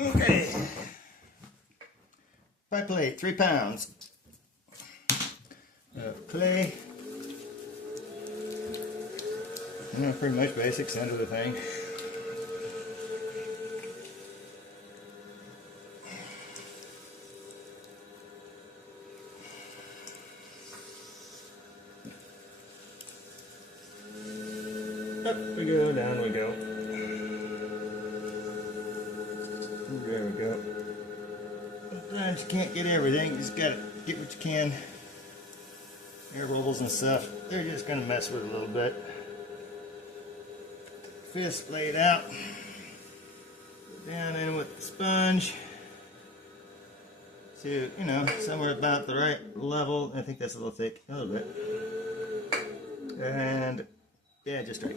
Okay. PiePlate, 3 pounds of clay. Pretty much basic center of the thing. Up we go, down we go. There we go. Sometimes you can't get everything, you just gotta get what you can. Air bubbles and stuff, they're just gonna mess with it a little bit. Fist laid out. Down in with the sponge. So, you know, somewhere about the right level. I think that's a little thick, a little bit. And yeah, just right.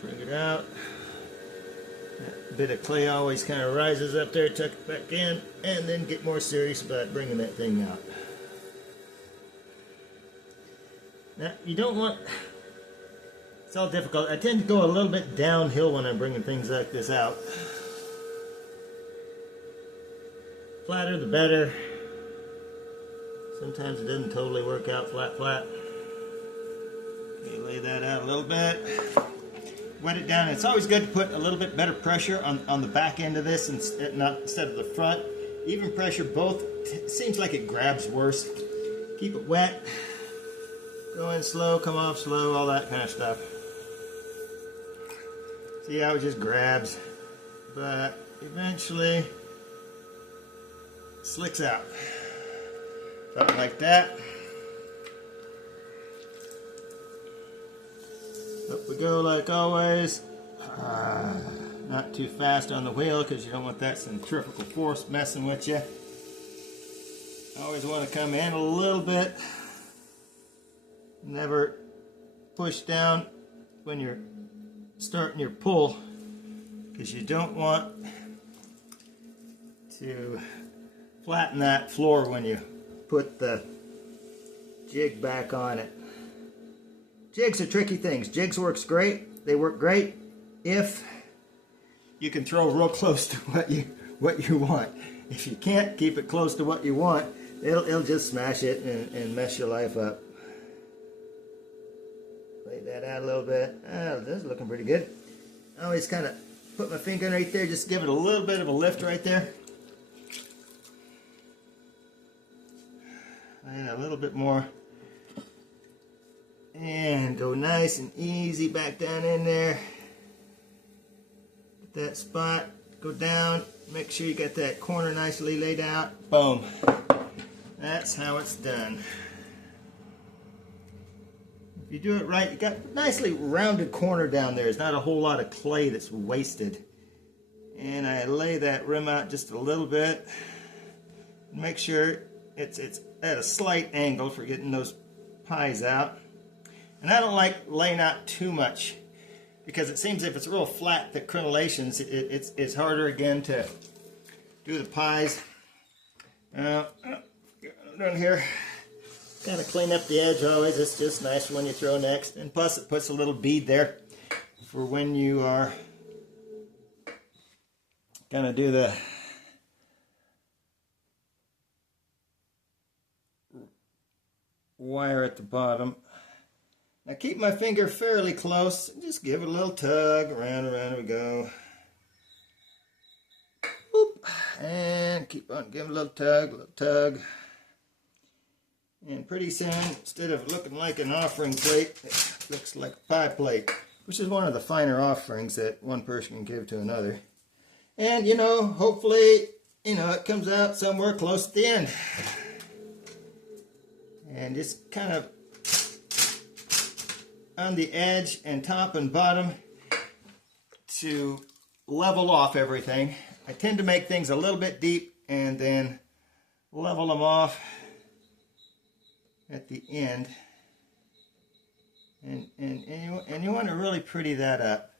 Bring it out. That bit of clay always kind of rises up there, tuck it back in, and then get more serious about bringing that thing out. Now, you don't want, it's all difficult. I tend to go a little bit downhill when I'm bringing things like this out. Flatter the better. Sometimes it doesn't totally work out flat. You lay that out a little bit. Wet it down. It's always good to put a little bit better pressure on the back end of this instead of the front. Even pressure both seems like it grabs worse. Keep it wet. Go in slow, come off slow, all that kind of stuff. See how it just grabs, but eventually slicks out. Something like that. Up we go like always. Not too fast on the wheel because you don't want that centrifugal force messing with you. Always want to come in a little bit. Never push down when you're starting your pull because you don't want to flatten that floor when you put the jig back on it. Jigs are tricky things. Jigs works great. They work great if you can throw real close to what you want. If you can't keep it close to what you want, it'll just smash it and mess your life up. Lay that out a little bit. Oh, this is looking pretty good. I always kind of put my finger right there, just give it a little bit of a lift right there. And a little bit more. And go nice and easy back down in there. Get that spot, go down, make sure you got that corner nicely laid out. Boom. That's how it's done. If you do it right, you got a nicely rounded corner down there. There's not a whole lot of clay that's wasted. And I lay that rim out just a little bit. Make sure it's at a slight angle for getting those pies out. And I don't like laying out too much because it seems if it's real flat, the crenellations, it's harder again to do the pies. Down here, kind of clean up the edge always. It's just nice when you throw next. And plus it puts a little bead there for when you are gonna do the wire at the bottom. Now keep my finger fairly close. Just give it a little tug. Around we go. Boop. And keep on giving a little tug. And pretty soon, instead of looking like an offering plate, it looks like a pie plate, which is one of the finer offerings that one person can give to another. And, you know, hopefully, you know, it comes out somewhere close at the end. And just kind of on the edge and top and bottom to level off everything. I tend to make things a little bit deep and then level them off at the end. And you want to really pretty that up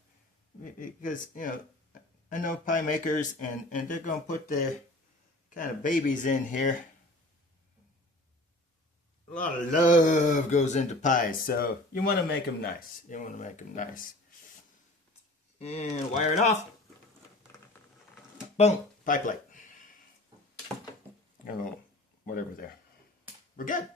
because, you know, I know pie makers and they're going to put their kind of babies in here. A lot of love goes into pies, so you want to make them nice. You want to make them nice. And wire it off. Boom, PiePlate. Oh, whatever there. We're good.